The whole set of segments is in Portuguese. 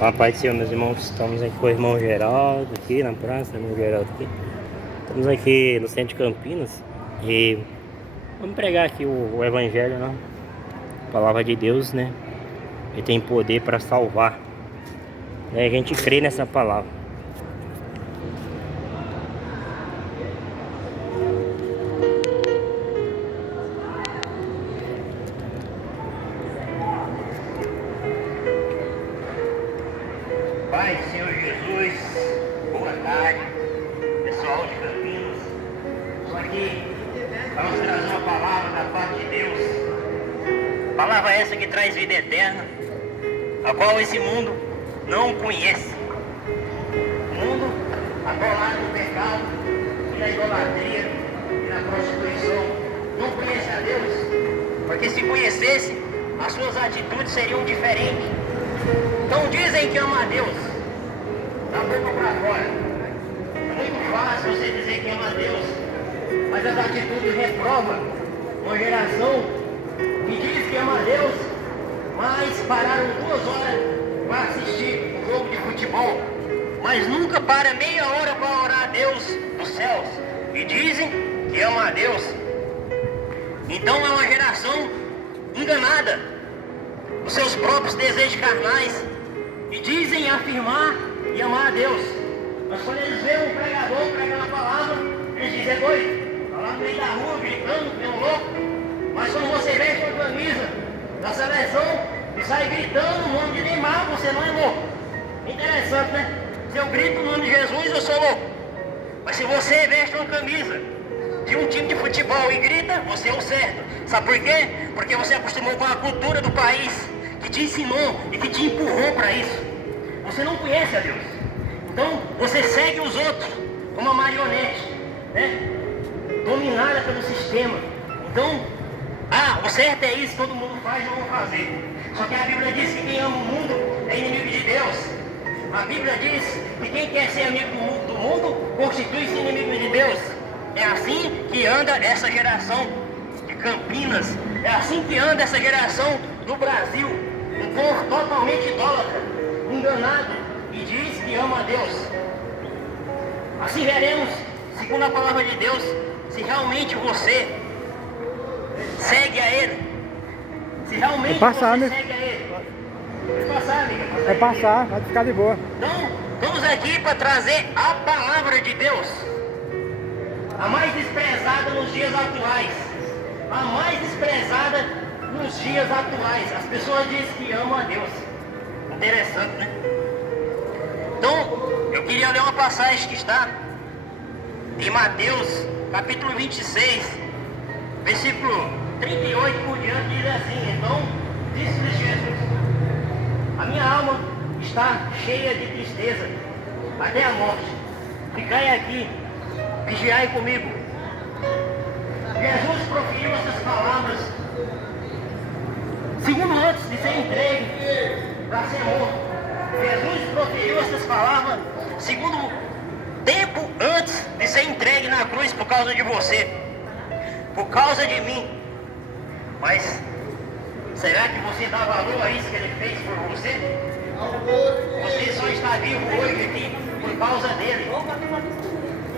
A paz do Senhor, meus irmãos. Estamos aqui com o irmão Geraldo, aqui na praça, irmão Geraldo aqui. Estamos aqui no centro de Campinas e vamos pregar aqui o Evangelho, né? A palavra de Deus, né? Ele tem poder para salvar. E a gente crê nessa palavra. Pai, Senhor Jesus, boa tarde, pessoal de Campinas. Estou aqui para nos trazer uma palavra da parte de Deus. Palavra essa que traz vida eterna, a qual esse mundo não conhece. O mundo atolado no pecado e na idolatria e na prostituição não conhece a Deus, porque se conhecesse, as suas atitudes seriam diferentes. Então dizem que ama a Deus, da boca para fora. É muito fácil você dizer que ama a Deus, mas as atitudes reprovam uma geração que diz que ama a Deus, mas pararam 2 horas para assistir um jogo de futebol, mas nunca para meia hora para orar a Deus dos céus, e dizem que ama a Deus. Então é uma geração enganada os seus próprios desejos carnais e dizem afirmar e amar a Deus. Mas quando eles veem um pregador pregando a palavra, eles dizem: é doido, está lá no meio da rua gritando, é um louco. Mas quando você veste uma camisa da seleção e sai gritando o nome de Neymar, você não é louco. Interessante, né? Se eu grito o nome de Jesus, eu sou louco. Mas se você veste uma camisa de um time de futebol e grita, você é o certo. Sabe por quê? Porque você acostumou com a cultura do país, que te ensinou e que te empurrou para isso. Você não conhece a Deus. Então você segue os outros como uma marionete, né? Dominada pelo sistema. Então, o certo é isso, todo mundo faz, não vou fazer. Só que a Bíblia diz que quem ama o mundo é inimigo de Deus. A Bíblia diz que quem quer ser amigo do mundo constitui-se inimigo de Deus. É assim que anda essa geração de Campinas. É assim que anda essa geração do Brasil. Um povo totalmente idólatra, enganado, e diz que ama a Deus. Assim veremos, segundo a palavra de Deus, se realmente você segue a Ele. Se realmente você segue a Ele. Vai passar, amiga. Vai passar, vai ficar de boa. Então, estamos aqui para trazer a palavra de Deus, a mais desprezada nos dias atuais. A mais desprezada nos dias atuais. As pessoas dizem que amam a Deus. Interessante, né? Então, eu queria ler uma passagem que está em Mateus, capítulo 26, versículo 38 por diante, diz assim: então, disse-lhes Jesus: a minha alma está cheia de tristeza até a morte. Ficai aqui, vigiai comigo. Jesus proferiu essas palavras segundo antes de ser entregue para ser morto. Jesus proferiu essas palavras segundo tempo antes de ser entregue na cruz por causa de você, por causa de mim. Mas será que você dá valor a isso que Ele fez por você? Você só está vivo hoje aqui por causa dele.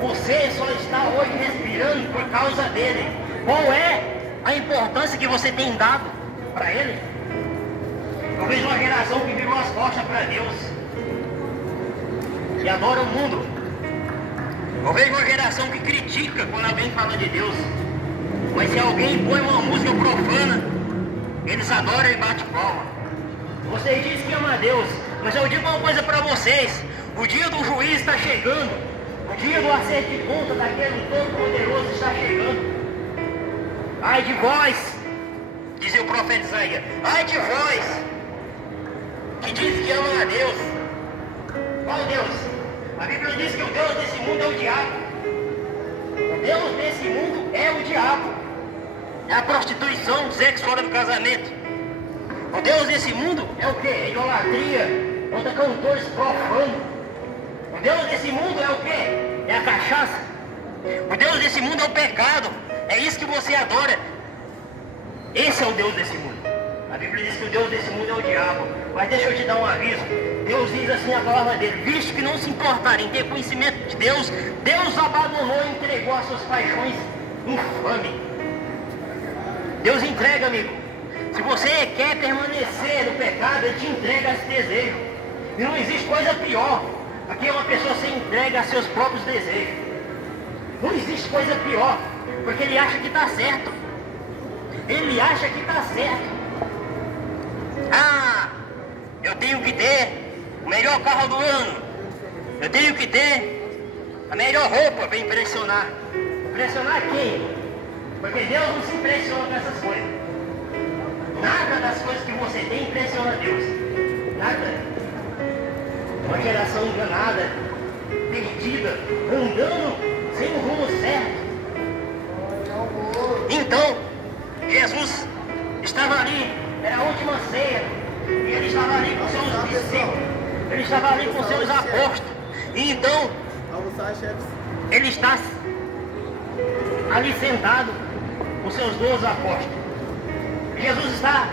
Você só está hoje respirando por causa dele. Qual é a importância que você tem dado para ele? Eu vejo uma geração que virou as costas para Deus e adora o mundo. Eu vejo uma geração que critica quando alguém fala de Deus. Mas se alguém põe uma música profana, eles adoram e batem palma. Vocês dizem que ama a Deus, mas eu digo uma coisa para vocês: o dia do juiz está chegando. O dia do acerto de conta daquele Todo-Poderoso está chegando. Ai de vós, dizia o profeta Isaías, ai de vós, que diz que ama a Deus. Qual Deus? A Bíblia diz que o Deus desse mundo é o diabo. O Deus desse mundo é o diabo. É a prostituição, o sexo fora do casamento. O Deus desse mundo é o quê? É idolatria, contra cantores profanos. O Deus desse mundo é o quê? É a cachaça. O Deus desse mundo é o pecado. É isso que você adora. Esse é o Deus desse mundo. A Bíblia diz que o Deus desse mundo é o diabo. Mas deixa eu te dar um aviso. Deus Deus diz assim a palavra dele: visto que não se importarem em ter conhecimento de Deus, Deus abandonou e entregou as suas paixões infames. Deus entrega, amigo. Se você quer permanecer no pecado, Ele te entrega esse desejo. E não existe coisa pior do que uma pessoa ser entregue a seus próprios desejos. Não existe coisa pior, porque ele acha que está certo. Ele acha que está certo. Ah, eu tenho que ter o melhor carro do ano. Eu tenho que ter a melhor roupa para impressionar. Impressionar quem? Porque Deus não se impressiona com essas coisas. Nada das coisas que você tem impressiona Deus. Nada. Uma geração enganada, perdida, andando sem o rumo certo. Então, Jesus estava ali, era a última ceia, e ele estava ali com seus discípulos, ele estava ali com seus apóstolos. E então, ele está ali sentado com seus 12 apóstolos. Jesus está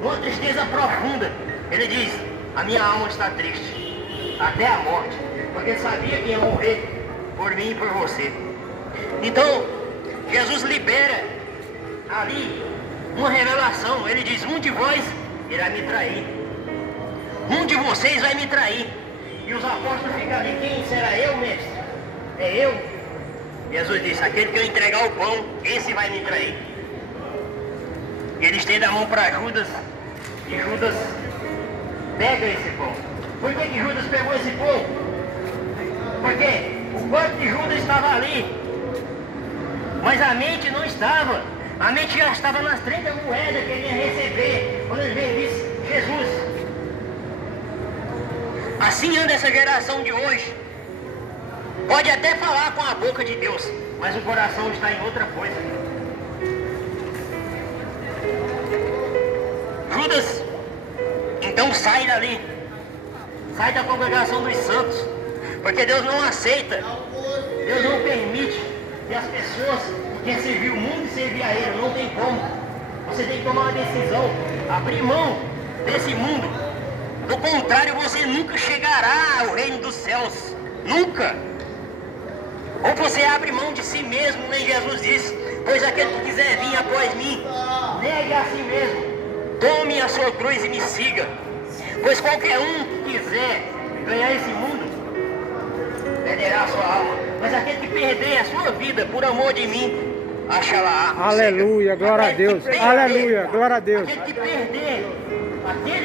numa tristeza profunda. Ele diz: a minha alma está triste, até a morte, porque ele sabia que ia morrer por mim e por você. Então, Jesus libera ali uma revelação. Ele diz: um de vós irá me trair, um de vocês vai me trair. E os apóstolos ficam ali: quem será eu, mestre? É eu? Jesus disse: aquele que eu entregar o pão, esse vai me trair. E ele estende a mão para Judas, e Judas pega esse pão. Por que Judas pegou esse pão? Porque o corpo de Judas estava ali, mas a mente não estava. A mente já estava nas 30 moedas que ele ia receber quando ele veio e disse: Jesus. Assim anda essa geração de hoje. Pode até falar com a boca de Deus, mas o coração está em outra coisa. Judas então sai dali, sai da congregação dos santos, porque Deus não aceita, Deus não permite que as pessoas querem servir o mundo e servir a Ele. Não tem como. Você tem que tomar uma decisão, abrir mão desse mundo. Do contrário, você nunca chegará ao reino dos céus. Nunca. Ou você abre mão de si mesmo, nem Jesus disse: pois aquele que quiser vir após mim, negue a si mesmo, tome a sua cruz e me siga. Pois qualquer um que quiser ganhar esse mundo, perderá a sua alma. Mas aquele que perder a sua vida por amor de mim, achará. Aleluia, glória a Deus. Aleluia, glória a Deus. Aquele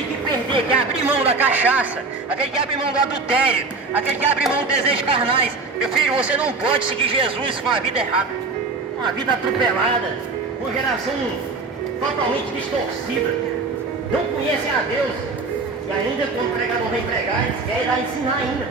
que perder, que abrir mão da cachaça, aquele que abre mão do adultério, aquele que abre mão dos desejos carnais. Meu filho, você não pode seguir Jesus com a vida errada, uma vida atropelada, uma geração totalmente distorcida. Não conhecem a Deus. E ainda quando o pregador vem pregar, eles querem ir lá ensinar ainda.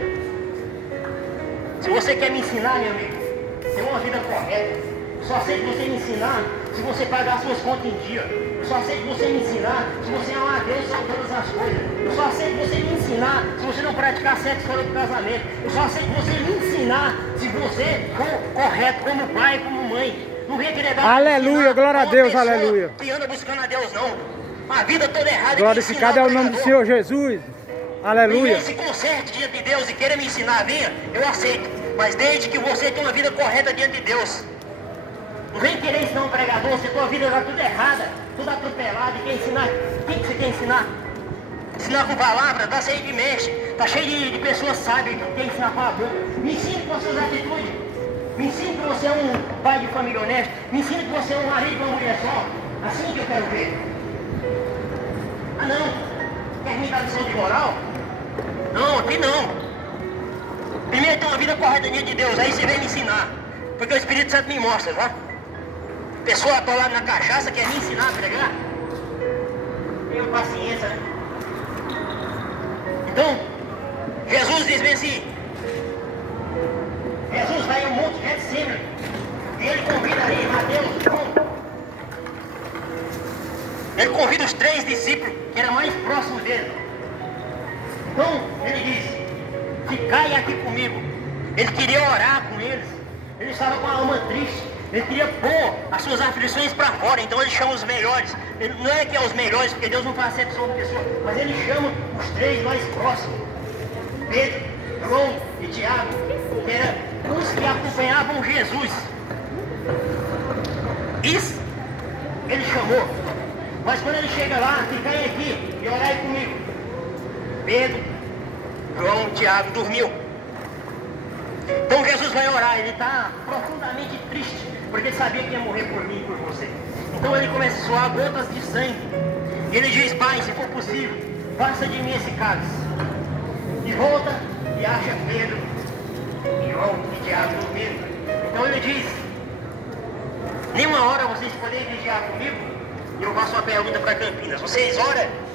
Se você quer me ensinar, meu amigo, ter uma vida correta, eu só sei que você me ensinar se você pagar suas contas em dia. Eu só sei que você me ensinar se você amar a Deus sobre todas as coisas. Eu só sei que você me ensinar se você não praticar sexo fora do casamento. Eu só sei que você me ensinar se você for correto como pai e como mãe. Não vem querer dar. Aleluia, glória a Deus, aleluia. Que anda buscando a Deus, não. A vida toda errada. Glorificado é o nome do Senhor Jesus. Aleluia. Se conserte diante de Deus e queira me ensinar, venha, eu aceito. Mas desde que você tenha uma vida correta diante de Deus. Não vem querer ensinar um pregador, se a tua vida está tudo errada, tudo atropelado, e quer ensinar. Quem que você quer ensinar? Ensinar com palavras, está cheio de mestre, está cheio de pessoas sábias que quer ensinar com a boca. Me ensine com as suas atitudes. Me ensine que você é um pai de família honesto. Me ensine que você é um marido de uma mulher só. Assim que eu quero ver. Ah não, quer me dar lição de moral? Não, aqui não. Primeiro tem uma vida correta diante de Deus, aí você vem me ensinar. Porque o Espírito Santo me mostra, tá? Pessoa atolada na cachaça quer me ensinar a pregar? Tenha paciência, né? Então, Jesus diz bem assim. Jesus vai em um monte de Getsemane. E ele convida ali, Mateus, ele convida os 3 discípulos, que eram mais próximos dele. Então, ele diz: ficai aqui comigo. Ele queria orar com eles. Ele estava com a alma triste. Ele queria pôr as suas aflições para fora. Então ele chama os melhores. Ele não é que é os melhores, porque Deus não faz acepção de pessoa, mas ele chama os 3 mais próximos. Pedro, João e Tiago, que eram os que acompanhavam Jesus. Isso ele chamou. Mas quando ele chega lá, fiquem aqui e orai comigo. Pedro, João, Tiago dormiu. Então Jesus vai orar, ele está profundamente triste, porque ele sabia que ia morrer por mim e por você. Então ele começa a suar gotas de sangue. E ele diz: Pai, se for possível, passa de mim esse cálice. E volta e acha Pedro, e João e Tiago dormindo. Então ele diz: nenhuma hora vocês podem vigiar comigo? E eu faço uma pergunta para Campinas: vocês oram?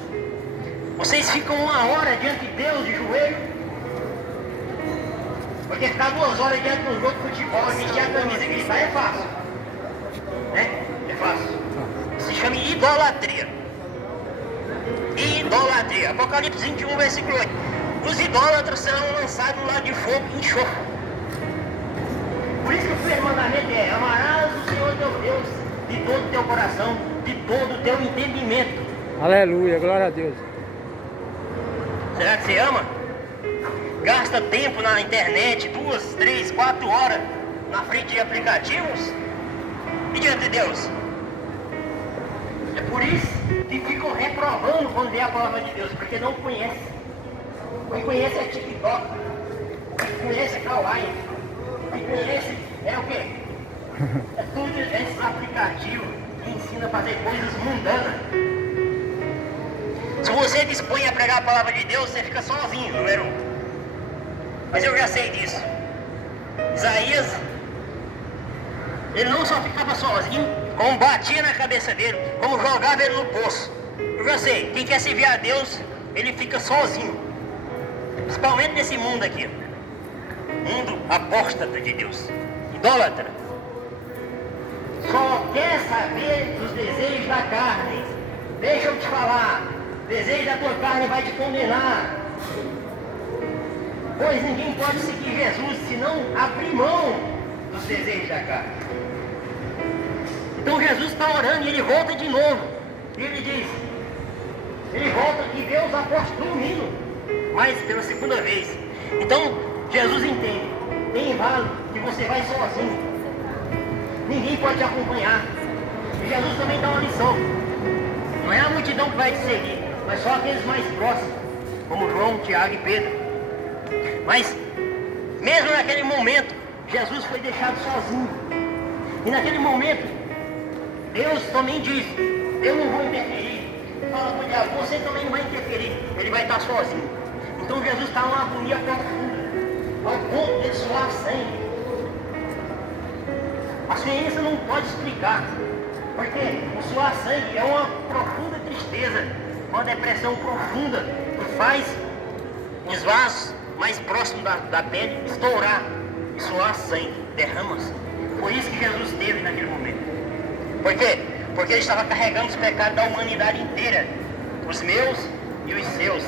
Vocês ficam uma hora diante de Deus de joelho? Porque ficar 2 horas diante de um jogo de futebol, vestir a camisa e gritar é fácil. Né? É fácil. Se chama idolatria. Idolatria. Apocalipse 21, versículo 8. Os idólatras serão lançados no lago de fogo e enxofre. Por isso que o primeiro mandamento é: amarás o Senhor teu Deus de todo o teu coração, de todo o teu entendimento. Aleluia, glória a Deus. Será que você ama? Gasta tempo na internet, 2, 3, 4 horas na frente de aplicativos e diante de Deus. É por isso que ficam reprovando quando vê a palavra de Deus, porque não conhece. Quem conhece é TikTok, quem conhece é Kawaii, quem conhece é o quê? É tudo esses aplicativos que ensinam a fazer coisas mundanas. Se você dispõe a pregar a palavra de Deus, você fica sozinho, número 1. Mas eu já sei disso. Isaías, ele não só ficava sozinho, como batia na cabeça dele, como jogava ele no poço. Eu já sei, quem quer servir a Deus, ele fica sozinho. Principalmente nesse mundo aqui. Mundo apóstata de Deus. Idólatra. Só quer saber dos desejos da carne. Deixa eu te falar. O desejo da tua carne vai te condenar. Pois ninguém pode seguir Jesus se não abrir mão dos desejos da carne. Então Jesus está orando e ele volta de novo. E ele diz, ele volta e vê os apóstolos dormindo, mas pela segunda vez. Então Jesus entende, tem vale que você vai sozinho. Ninguém pode te acompanhar. E Jesus também dá uma lição. Não é a multidão que vai te seguir, mas só aqueles mais próximos, como João, Tiago e Pedro. Mas, mesmo naquele momento, Jesus foi deixado sozinho. E naquele momento, Deus também diz, eu não vou interferir. Fala para o diabo, você também não vai interferir. Ele vai estar sozinho. Então Jesus está numa agonia profunda, ao ponto de suar sangue. A ciência não pode explicar, porque o suar sangue é uma profunda tristeza, uma depressão profunda, que faz os vasos mais próximos da pele estourar e suar sangue, derrama-se. Foi isso que Jesus teve naquele momento. Por quê? Porque ele estava carregando os pecados da humanidade inteira, os meus e os seus.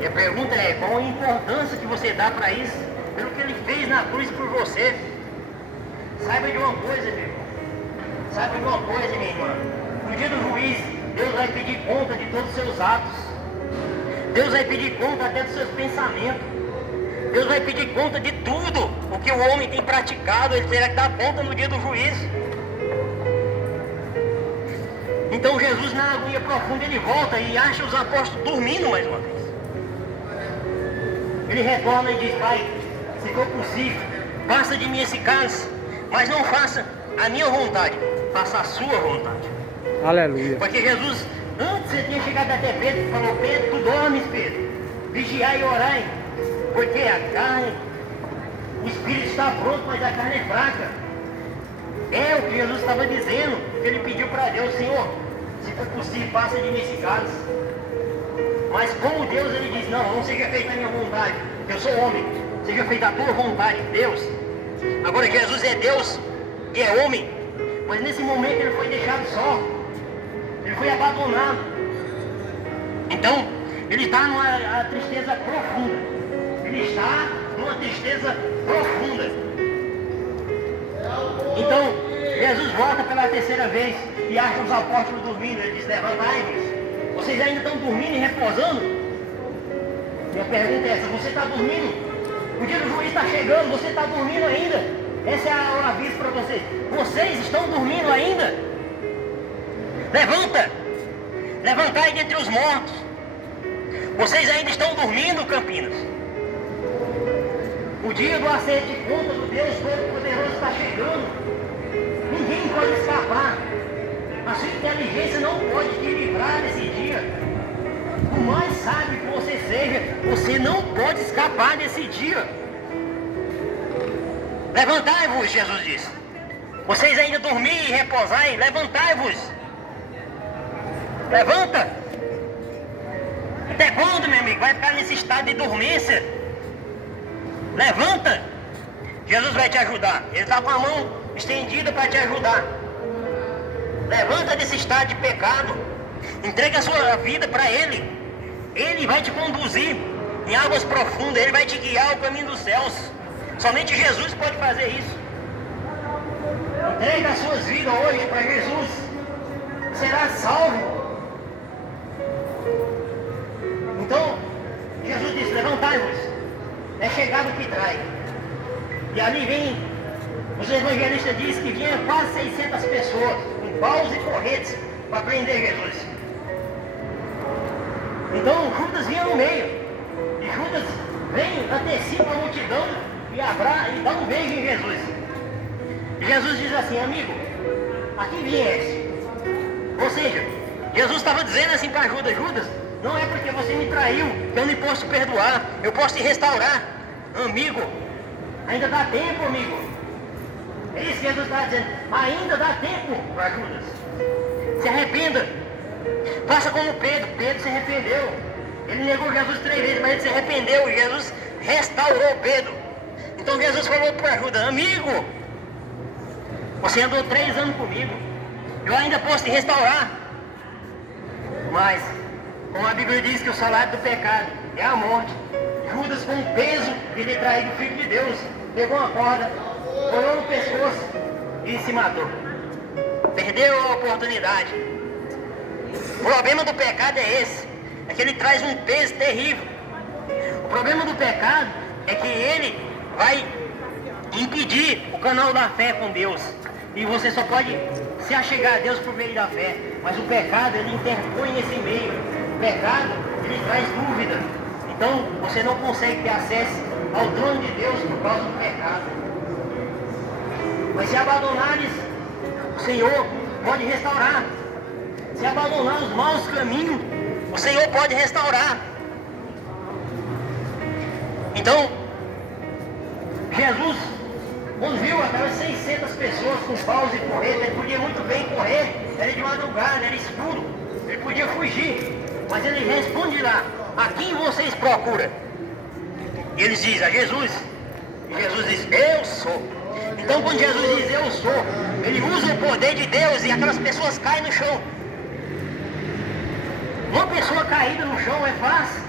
E a pergunta é, qual a importância que você dá para isso, pelo que ele fez na cruz por você? Saiba de uma coisa, meu irmão. Saiba de uma coisa, minha irmã. No dia do juiz, Deus vai pedir conta de todos os seus atos. Deus vai pedir conta até dos seus pensamentos. Deus vai pedir conta de tudo o que o homem tem praticado. Ele terá que dar conta no dia do juízo. Então Jesus, na agonia profunda, ele volta e acha os apóstolos dormindo mais uma vez. Ele retorna e diz, Pai, se for possível, passa de mim esse cálice, mas não faça a minha vontade, faça a sua vontade. Aleluia. Porque Jesus, antes você tinha chegado até Pedro, falou, Pedro, tu dormes, Pedro, vigiai e orai, porque a carne, o espírito está pronto, mas a carne é fraca. É o que Jesus estava dizendo, ele pediu para Deus, Senhor, se for possível, passa de mim esse cálice. Mas como Deus, ele diz, não, não seja feita a minha vontade, eu sou homem, seja feita a tua vontade, Deus. Agora Jesus é Deus e é homem, mas nesse momento ele foi deixado só, ele foi abandonado. Então, ele está numa tristeza profunda, ele está numa tristeza profunda. Então, Jesus volta pela terceira vez e acha os apóstolos dormindo. Ele diz, levantai-vos, vocês ainda estão dormindo e repousando? E a pergunta é essa: você está dormindo? O dia do juiz está chegando, você está dormindo ainda? Esse é o aviso para vocês. Vocês estão dormindo ainda? Levanta! Levantai dentre os mortos. Vocês ainda estão dormindo, Campinas? O dia do acerto de conta do Deus Todo-Poderoso está chegando. Ninguém pode escapar. A sua inteligência não pode te livrar desse dia. Por mais sábio que você seja, você não pode escapar desse dia. Levantai-vos, Jesus disse. Vocês ainda dormem e repousai, levantai-vos. Levanta. Até quando, meu amigo, vai ficar nesse estado de dormência? Levanta. Jesus vai te ajudar. Ele está com a mão estendida para te ajudar. Levanta desse estado de pecado. Entrega a sua vida para Ele. Ele vai te conduzir em águas profundas. Ele vai te guiar ao caminho dos céus. Somente Jesus pode fazer isso. Entrega as suas vidas hoje para Jesus. Será salvo. Então, Jesus disse: levantai-vos. É chegado o que trai. E ali vem, os evangelistas dizem que vinha quase 600 pessoas, com paus e corretes, para prender Jesus. Então Judas vinha no meio. E Judas vem, antecipa a multidão e dá um beijo em Jesus. E Jesus diz assim: amigo, aqui vieste. Ou seja, Jesus estava dizendo assim para Judas: Judas, não é porque você me traiu que eu não posso te perdoar, eu posso te restaurar. Amigo, ainda dá tempo, amigo. É isso que Jesus está dizendo. Ainda dá tempo para Judas. Se arrependa. Faça como Pedro. Pedro se arrependeu. Ele negou Jesus 3 vezes, mas ele se arrependeu. E Jesus restaurou Pedro. Então Jesus falou para Judas: amigo, você andou 3 anos comigo, eu ainda posso te restaurar. Mas, como a Bíblia diz que o salário do pecado é a morte, Judas, com o peso de ter traído o Filho de Deus, pegou uma corda, olhou no pescoço e se matou. Perdeu a oportunidade. O problema do pecado é esse: é que ele traz um peso terrível. O problema do pecado é que ele vai impedir o canal da fé com Deus. E você só pode se achegar a Deus por meio da fé. Mas o pecado, ele interpõe nesse meio. O pecado, ele traz dúvida. Então, você não consegue ter acesso ao trono de Deus por causa do pecado. Mas se abandonares, o Senhor pode restaurar. Se abandonar os maus caminhos, o Senhor pode restaurar. Então, Jesus, quando viu aquelas 600 pessoas com paus e corretas, ele podia muito bem correr, era de madrugada, era escuro, ele podia fugir, mas ele responde lá: a quem vocês procuram? E eles dizem: a Jesus. E Jesus diz: eu sou. Então, quando Jesus diz eu sou, ele usa o poder de Deus e aquelas pessoas caem no chão. Uma pessoa caída no chão é fácil.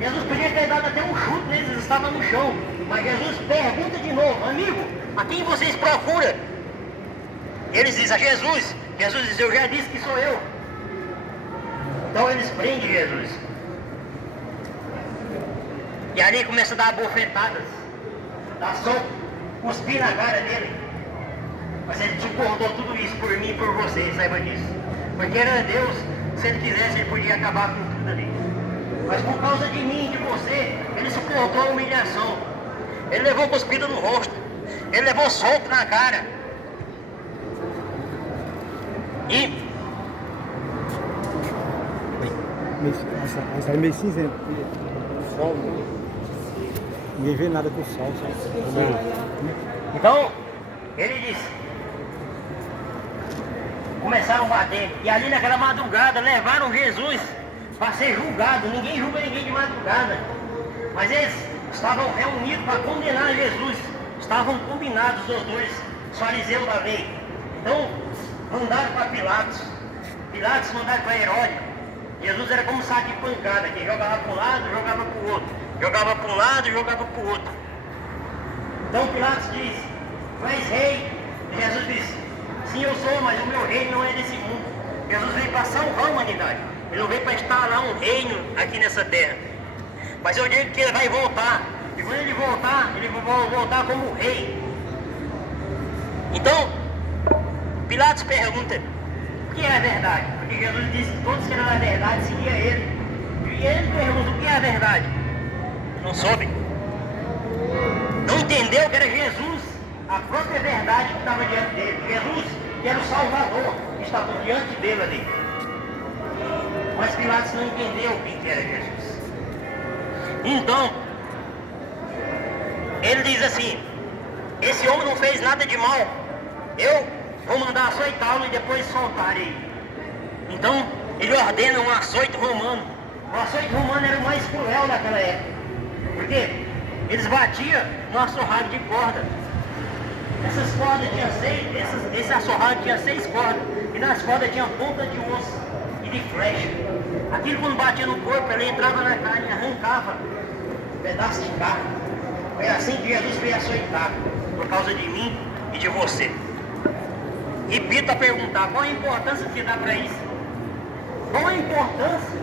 Jesus podia ter dado até um chute neles, eles estavam no chão. Mas Jesus pergunta de novo: amigo, a quem vocês procuram? Eles dizem: a Jesus. Jesus diz: eu já disse que sou eu. Então eles prendem Jesus. E ali começa a dar bofetadas, dá só cuspir na cara dele. Mas ele suportou tudo isso por mim e por você, saiba disso. Porque era Deus, se ele quisesse, ele podia acabar com tudo ali. Mas por causa de mim e de você, ele suportou a humilhação. Ele levou cuspida no rosto, ele levou soco na cara. E Mas é meio cinzento. O sol, ninguém vê nada com o sol. então, ele disse: começaram a bater. E ali naquela madrugada levaram Jesus para ser julgado. Ninguém julga ninguém de madrugada. Mas eles estavam reunidos para condenar Jesus. Estavam combinados os dois, os fariseus da lei. Então, mandaram para Pilatos. Pilatos mandaram para Herodes. Jesus era como um saco de pancada, que jogava para um lado, jogava para o outro. Jogava para um lado, jogava para o outro. Então Pilatos disse: tu és rei? E Jesus disse: sim, eu sou, mas o meu reino não é desse mundo. Jesus veio para salvar a humanidade. Ele não veio para instalar um reino aqui nessa terra. Mas eu digo que ele vai voltar. E quando ele vai voltar como rei. Então, Pilatos pergunta: o que é a verdade? Porque Jesus disse que todos que eram a verdade seguiam ele. E ele pergunta: o que é a verdade? Não soube. Não entendeu que era Jesus, a própria verdade que estava diante dele. Jesus, que era o Salvador, que estava diante dele ali. Mas Pilatos não entendeu quem era Jesus. Então, ele diz assim: esse homem não fez nada de mal, eu vou mandar açoitá-lo e depois soltar ele. Então, ele ordena um açoite romano. O açoite romano era o mais cruel daquela época. Por quê? Eles batiam no assorrado de corda. Essas cordas tinham esse assorrado tinha 6 cordas. E nas cordas tinha ponta de osso e de flecha. Aquilo quando batia no corpo, ele entrava na carne e arrancava um pedaço de carne. Foi assim que Jesus veio açoitado, por causa de mim e de você. Repito a perguntar: qual a importância que dá para isso? Qual a importância?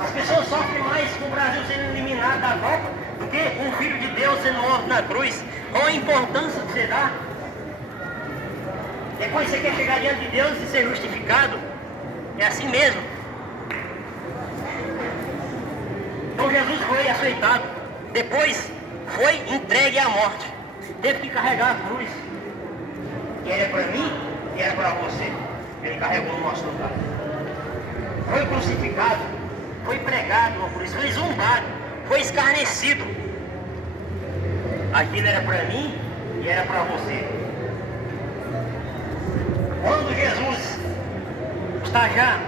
As pessoas sofrem mais com o Brasil sendo eliminado da Copa do que um filho de Deus sendo morto na cruz. Qual a importância que você dá? Depois você quer chegar diante de Deus e ser justificado? É assim mesmo. Então Jesus foi açoitado. Depois foi entregue à morte. Teve que carregar a cruz. Que era para mim e era para você. Ele carregou no nosso lugar. Foi crucificado. Foi pregado na cruz. Foi zombado. Foi escarnecido. Aquilo era para mim e era para você. Quando Jesus está já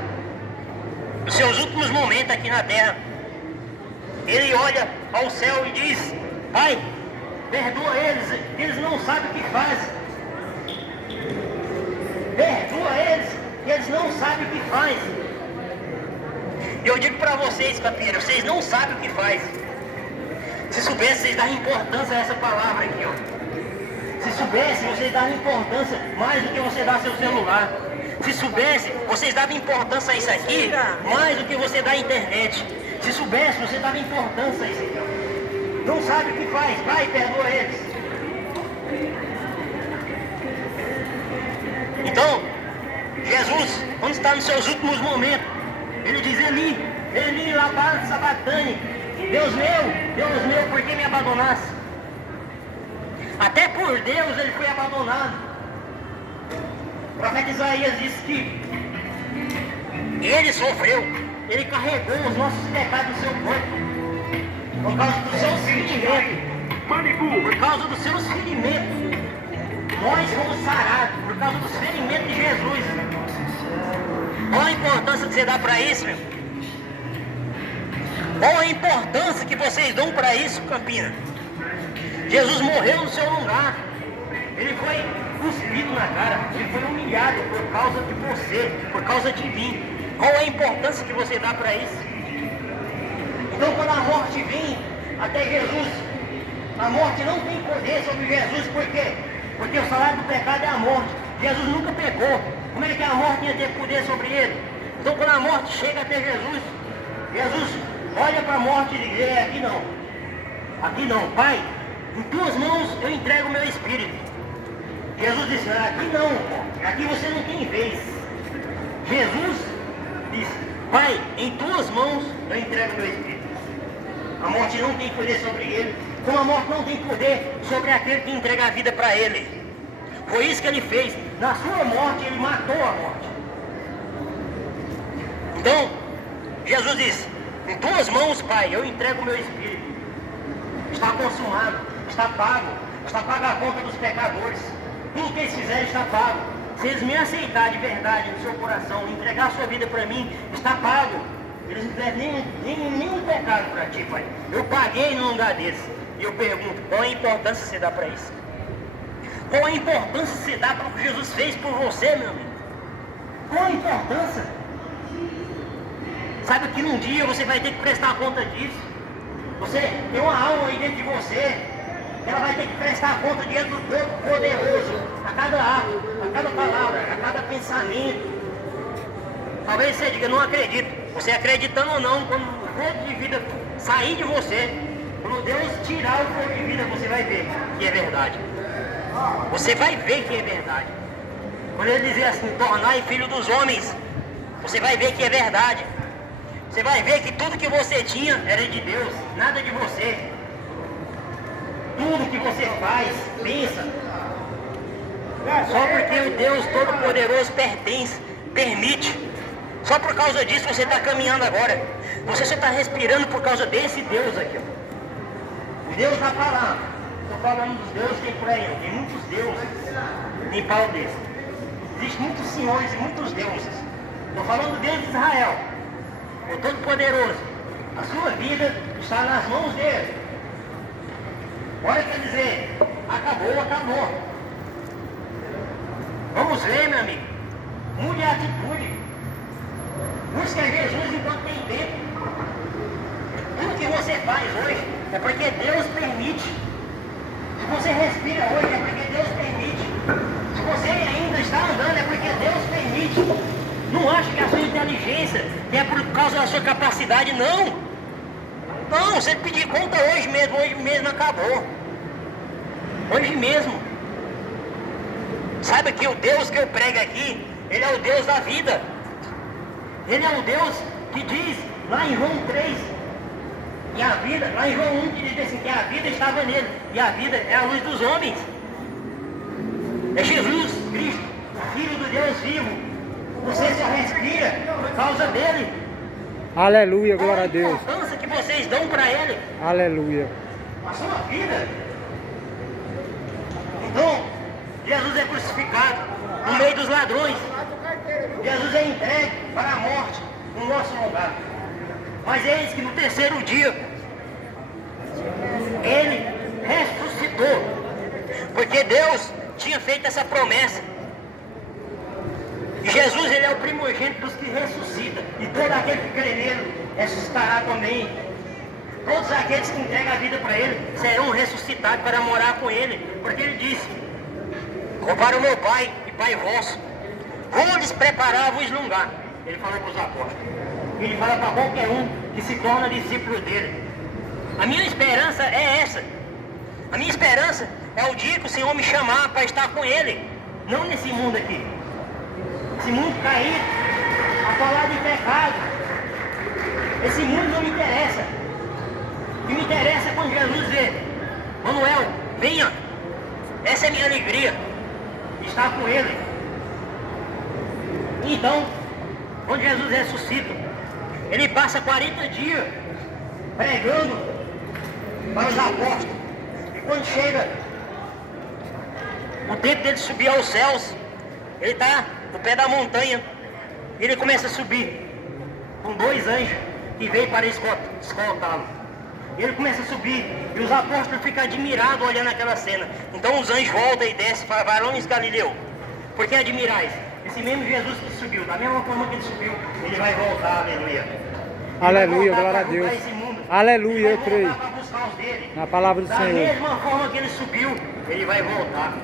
nos seus últimos momentos aqui na terra, ele olha ao céu e diz: Pai, perdoa eles, que eles não sabem o que fazem. Perdoa eles, que eles não sabem o que fazem. Eu digo para vocês, Campina, vocês não sabem o que faz. Se soubessem, vocês davam importância a essa palavra aqui, ó. Se soubessem, vocês davam importância mais do que você dá ao seu celular. Se soubessem, vocês davam importância a isso aqui mais do que você dá à internet. Se soubessem, você dava importância a isso aqui, ó. Não sabe o que faz, vai e perdoa eles. Então, Jesus, quando está nos seus últimos momentos, ele diz: Eli, lama sabachthani, Deus meu, por que me abandonaste? Até por Deus ele foi abandonado. O profeta Isaías disse que ele sofreu, ele carregou os nossos pecados no seu corpo, por causa dos seus ferimentos. Por causa dos seus ferimentos, nós fomos sarados, por causa dos ferimentos de Jesus. Qual a importância que você dá para isso, meu? Qual a importância que vocês dão para isso, Campina? Jesus morreu no seu lugar. Ele foi cuspido na cara. Ele foi humilhado por causa de você, por causa de mim. Qual a importância que você dá para isso? Então, quando a morte vem até Jesus, a morte não tem poder sobre Jesus. Por quê? Porque o salário do pecado é a morte. Jesus nunca pecou. Como é que a morte ia ter poder sobre ele? Então, quando a morte chega até Jesus, Jesus olha para a morte e diz: aqui não, Pai, em tuas mãos eu entrego o meu espírito. Jesus disse: aqui não, aqui você não tem vez. Jesus disse: Pai, em tuas mãos eu entrego o meu espírito. A morte não tem poder sobre ele, como a morte não tem poder sobre aquele que entrega a vida para ele. Foi isso que ele fez. Na sua morte, ele matou a morte. Então, Jesus disse: em tuas mãos, Pai, eu entrego o meu espírito. Está consumado, está pago a conta dos pecadores. Tudo que eles fizerem está pago. Se eles me aceitarem de verdade no seu coração, entregar a sua vida para mim, está pago. Eles não fizeram nenhum pecado para ti, Pai. Eu paguei no lugar deles. E eu pergunto: qual a importância que você dá para isso? Qual a importância que você dá para o que Jesus fez por você, meu amigo? Qual a importância? Saiba que num dia você vai ter que prestar conta disso. Você tem uma alma aí dentro de você, ela vai ter que prestar conta diante do Todo-Poderoso, a cada ato, a cada palavra, a cada pensamento. Talvez você diga: não acredito. Você acreditando ou não, quando o ponto de vida sair de você, quando Deus tirar o fogo de vida, você vai ver que é verdade. Você vai ver que é verdade. Quando ele dizer assim, tornai filho dos homens, você vai ver que é verdade. Você vai ver que tudo que você tinha era de Deus, nada de você. Tudo que você faz, pensa, só porque o Deus Todo-Poderoso permite. Só por causa disso você está caminhando agora. Você só está respirando por causa desse Deus aqui, ó. O Deus da palavra. Estou falando dos deuses que tem por aí, tem muitos deuses. Tem pau desse. Existem muitos senhores e muitos deuses. Estou falando do Deus de Israel, o Todo-Poderoso. A sua vida está nas mãos dele. Olha, quer dizer, acabou. Vamos ver, meu amigo. Mude a atitude. Busque a Jesus enquanto tem tempo. Tudo que você faz hoje é porque Deus permite. Se você respira hoje é porque Deus permite. Se você ainda está andando é porque Deus permite. Não acha que a sua inteligência é por causa da sua capacidade, não. Não, você pedir conta hoje mesmo acabou. Hoje mesmo. Saiba que o Deus que eu prego aqui, Ele é o Deus da vida. Ele é o Deus que diz lá em João 3, que a vida, lá em João 1, que diz assim, que a vida estava nele, e a vida é a luz dos homens. É Jesus Cristo, o Filho do Deus vivo. Você só respira por causa dele. Aleluia, glória a Deus. A importância que vocês dão para ele. Aleluia. A sua vida. Então, Jesus é crucificado no meio dos ladrões. Jesus é entregue para a morte no nosso lugar. Mas eis que no terceiro dia ele ressuscitou, porque Deus tinha feito essa promessa. E Jesus, ele é o primogênito dos que ressuscita, e todo aquele que crê nele ressuscitará também. Todos aqueles que entregam a vida para ele serão ressuscitados para morar com ele, porque ele disse: vou para o meu Pai e Pai vosso, vou lhes preparar-vos lugar. Ele falou para os apóstolos. Ele fala para qualquer um que se torna discípulo dele. A minha esperança é essa. A minha esperança é o dia que o Senhor me chamar para estar com Ele. Não nesse mundo aqui. Esse mundo caído, a falar de pecado. Esse mundo não me interessa. O que me interessa é quando Jesus vê: Manuel, venha. Essa é a minha alegria. Estar com Ele. Então, quando Jesus ressuscita, Ele passa 40 dias pregando para os apóstolos. E quando chega o tempo dele subir aos céus, ele está no pé da montanha. E ele começa a subir com 2 anjos que veio para escoltá-lo. E ele começa a subir e os apóstolos ficam admirados olhando aquela cena. Então os anjos voltam e descem e falam: varões Galileu, por que admirais? Esse mesmo Jesus que subiu, da mesma forma que ele subiu, ele vai voltar, aleluia. Aleluia, glória a Deus. Aleluia, eu creio. Na palavra do Senhor. Da mesma forma que ele subiu, ele vai voltar.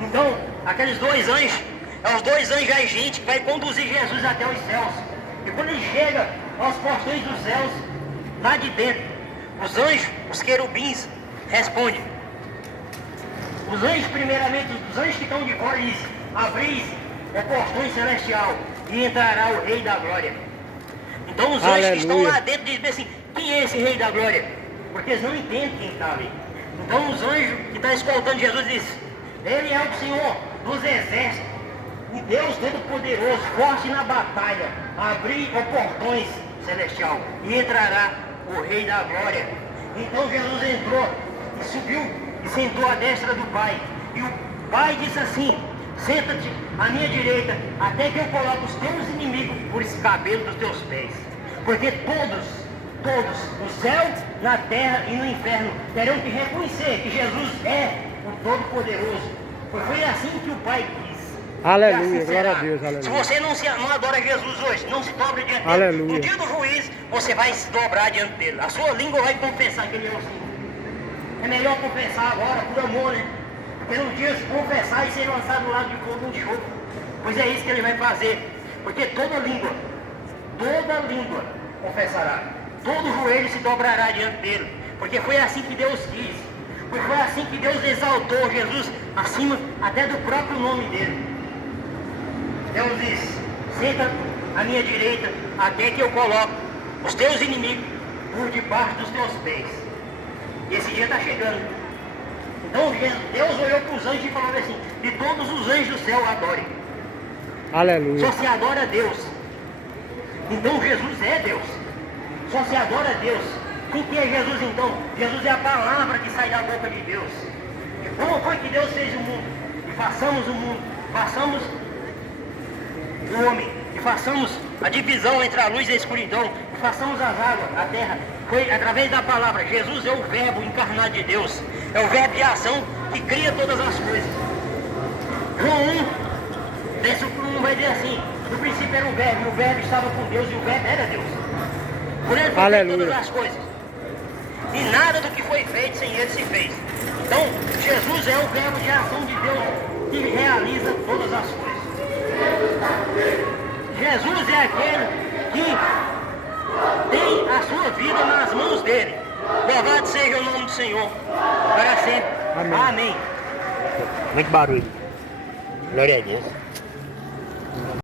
Então, aqueles 2 anjos, é os 2 anjos agentes que vai conduzir Jesus até os céus. E quando ele chega aos portões dos céus, lá de dentro, os anjos, os querubins, respondem. Os anjos, primeiramente, os anjos que estão de fora, dizem: abris o portão celestial e entrará o Rei da Glória. Então os anjos que estão lá dentro dizem assim: quem é esse Rei da Glória? Porque eles não entendem quem está ali. Então os anjos que estão escoltando Jesus dizem: ele é o Senhor dos exércitos, o Deus Todo-Poderoso, forte na batalha. Abrir os portões celestial e entrará o Rei da Glória. Então Jesus entrou e subiu e sentou à destra do Pai. E o Pai disse assim: senta-te à minha direita, até que eu coloque os teus inimigos por escabelo dos teus pés. Porque todos, no céu, na terra e no inferno, terão que reconhecer que Jesus é o Todo-Poderoso. Foi assim que o Pai quis. Aleluia, assim glória a Deus, aleluia. Se você não adora Jesus hoje, não se dobra diante dele. Aleluia. No dia do juiz, você vai se dobrar diante dele. A sua língua vai confessar que ele é o Senhor. É melhor confessar agora por amor, né? Porque no dia se confessar e ser lançado do lado de fogo no enxofre. Pois é isso que ele vai fazer. Porque toda língua confessará todo joelho se dobrará diante dele, porque foi assim que Deus quis, porque foi assim que Deus exaltou Jesus acima até do próprio nome dele. Deus diz: senta à minha direita até que eu coloque os teus inimigos por debaixo dos teus pés. E esse dia está chegando. Então Deus olhou para os anjos e falou assim: de todos os anjos do céu adorem. Aleluia. Só se adora a Deus. Então Jesus é Deus. Só se adora a Deus. O que é Jesus então? Jesus é a palavra que sai da boca de Deus. E como foi que Deus fez o mundo? E façamos o mundo, façamos o homem, e façamos a divisão entre a luz e a escuridão, e façamos as águas, a terra. Foi através da palavra. Jesus é o verbo encarnado de Deus. É o verbo de ação que cria todas as coisas. João 1, verso 1 vai dizer assim: no princípio era o verbo, e o verbo estava com Deus, e o verbo era Deus. Por ele foi feito todas as coisas. E nada do que foi feito sem ele se fez. Então, Jesus é o verbo de ação de Deus que realiza todas as coisas. Jesus é aquele que tem a sua vida nas mãos dele. Louvado seja o nome do Senhor para sempre. Amém. Amém. Muito barulho. Glória a Deus.